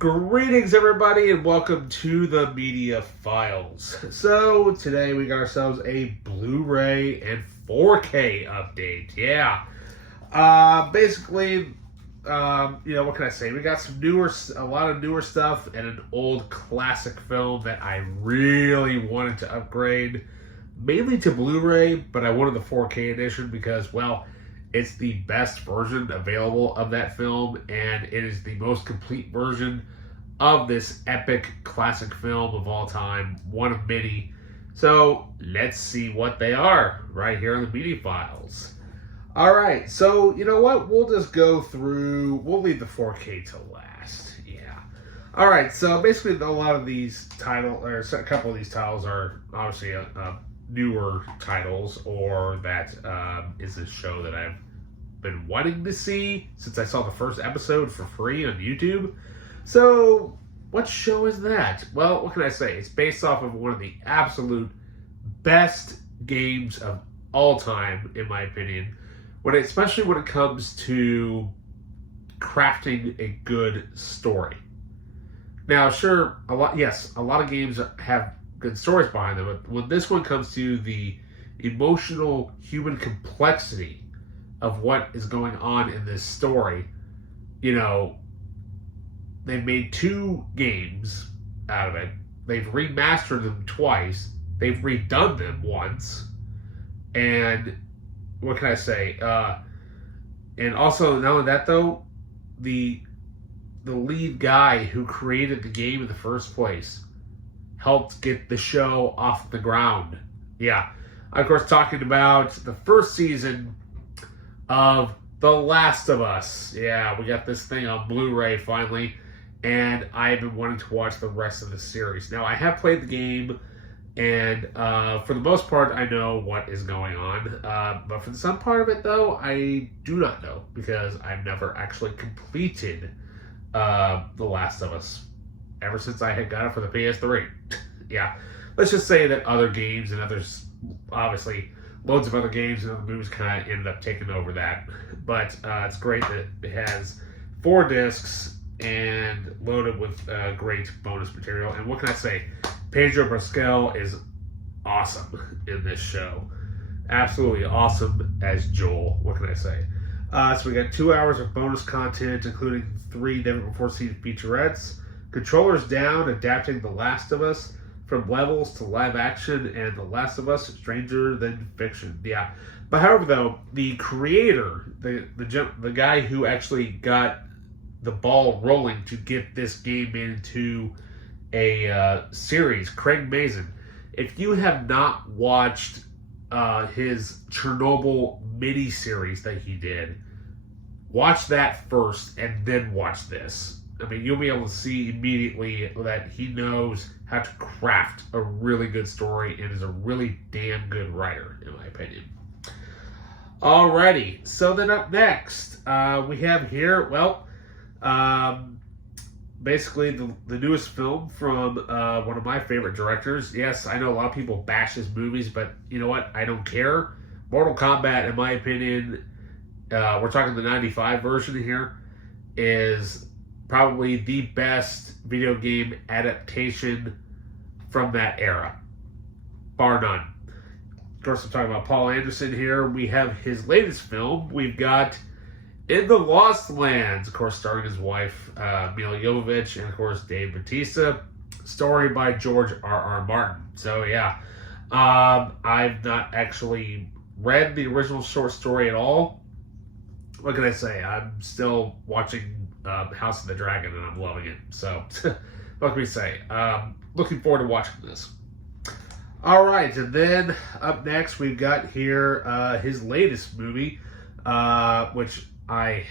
Greetings, everybody, and welcome to the Media Files. So, today we got ourselves a Blu-ray and 4K update. Yeah. Basically, what can I say? We got a lot of newer stuff and an old classic film that I really wanted to upgrade, mainly to Blu-ray, but I wanted the 4K edition because, well, it's the best version available of that film, and it is the most complete version of this epic classic film of all time, one of many. So let's see what they are right here on the Media Files. All right, so you know what? We'll just go through. We'll leave the 4K till last. Yeah. All right. So basically, a lot of these titles, or a couple of these titles, are obviously newer titles, or that is a show that I've been wanting to see since I saw the first episode for free on YouTube. So, what show is that? Well, what can I say? It's based off of one of the absolute best games of all time, in my opinion, especially when it comes to crafting a good story. Now, sure, a lot of games have good stories behind them, but when this one comes to the emotional human complexity of what is going on in this story, they've made 2 games out of it. They've remastered them twice. They've redone them once. And what can I say? And also, not only that though, the lead guy who created the game in the first place helped get the show off the ground. Yeah. Of course, talking about the first season of The Last of Us. Yeah, we got this thing on Blu-ray finally, and I've been wanting to watch the rest of the series. Now, I have played the game, and for the most part, I know what is going on. But for some part of it, though, I do not know, because I've never actually completed The Last of Us ever since I had got it for the PS3. Yeah, let's just say that other games and others, obviously, loads of other games and other movies kind of ended up taking over that. But it's great that it has 4 discs and loaded with great bonus material. And what can I say? Pedro Pascal is awesome in this show. Absolutely awesome as Joel. What can I say? So we got 2 hours of bonus content, including 3 never-before-seen featurettes. Controllers down, adapting The Last of Us from levels to live action, and The Last of Us, Stranger Than Fiction. Yeah. But however, though, the creator, the guy who actually got the ball rolling to get this game into a series, Craig Mazin, if you have not watched his Chernobyl mini-series that he did, watch that first and then watch this. I mean, you'll be able to see immediately that he knows how to craft a really good story and is a really damn good writer, in my opinion. Alrighty, so then up next, we have here, basically the newest film from one of my favorite directors. Yes, I know a lot of people bash his movies, but you know what? I don't care. Mortal Kombat, in my opinion, we're talking the 95 version here, is probably the best video game adaptation from that era, bar none. Of course, I'm talking about Paul Anderson here. We have his latest film. We've got In the Lost Lands, of course, starring his wife, Mila Jovovich, and of course, Dave Bautista. Story by George R.R. Martin. So, yeah. I've not actually read the original short story at all. What can I say? I'm still watching House of the Dragon, and I'm loving it. So, what can we say? Looking forward to watching this. All right, and then up next, we've got here his latest movie, which I've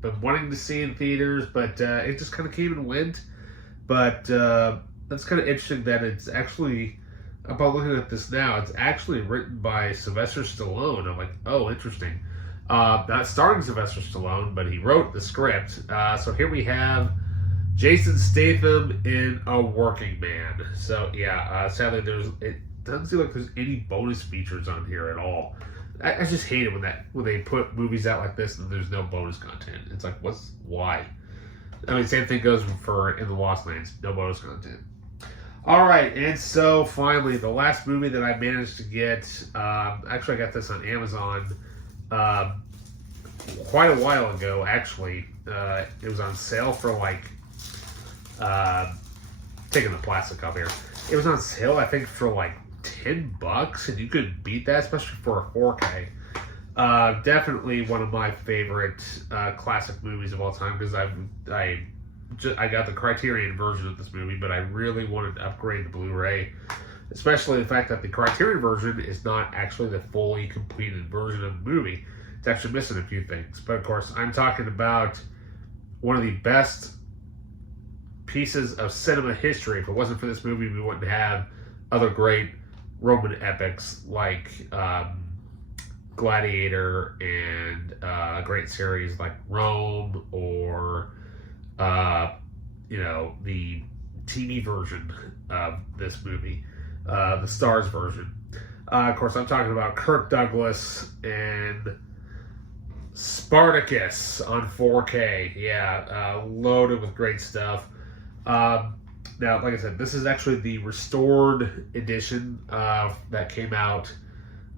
been wanting to see in theaters, but it just kind of came and went. But that's kind of interesting that it's actually, upon looking at this now, it's actually written by Sylvester Stallone. I'm like, oh, interesting. Not starring Sylvester Stallone, but he wrote the script. So here we have Jason Statham in A Working Man. So yeah, sadly it doesn't seem like there's any bonus features on here at all. I just hate it when they put movies out like this and there's no bonus content. It's like, why? I mean, same thing goes for In the Lost Lands. No bonus content. All right, and so finally, the last movie that I managed to get. Actually, I got this on Amazon quite a while ago. Actually, it was on sale for like. Taking the plastic off here. It was on sale, I think, for like $10, and you could beat that, especially for a 4K. Definitely one of my favorite classic movies of all time, because I got the Criterion version of this movie, but I really wanted to upgrade the Blu-ray, especially the fact that the Criterion version is not actually the fully completed version of the movie. It's actually missing a few things. But of course, I'm talking about one of the best pieces of cinema history. If it wasn't for this movie, we wouldn't have other great Roman epics like Gladiator and a great series like Rome, or the TV version of this movie, the Stars version. Of course, I'm talking about Kirk Douglas and Spartacus on 4K. Yeah, loaded with great stuff. Now, like I said, this is actually the restored edition that came out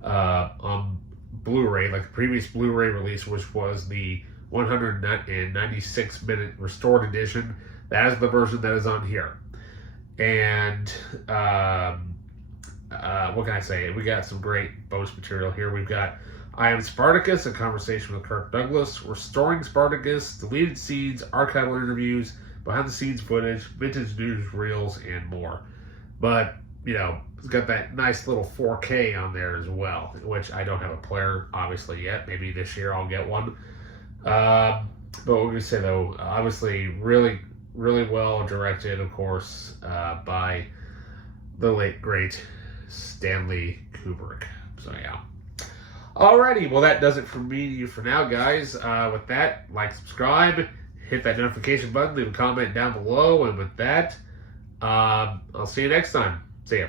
on Blu-ray, like the previous Blu-ray release, which was the 196-minute restored edition. That is the version that is on here. And what can I say? We got some great bonus material here. We've got I Am Spartacus, a conversation with Kirk Douglas, Restoring Spartacus, deleted scenes, archival interviews, behind-the-scenes footage, vintage news reels, and more. But, it's got that nice little 4K on there as well, which I don't have a player, obviously, yet. Maybe this year I'll get one. But what we say, though, obviously really, really well directed, of course, by the late, great Stanley Kubrick. So, yeah. Alrighty, well, that does it for me to you for now, guys. With that, like, subscribe, hit that notification button, leave a comment down below, and with that, I'll see you next time. See ya.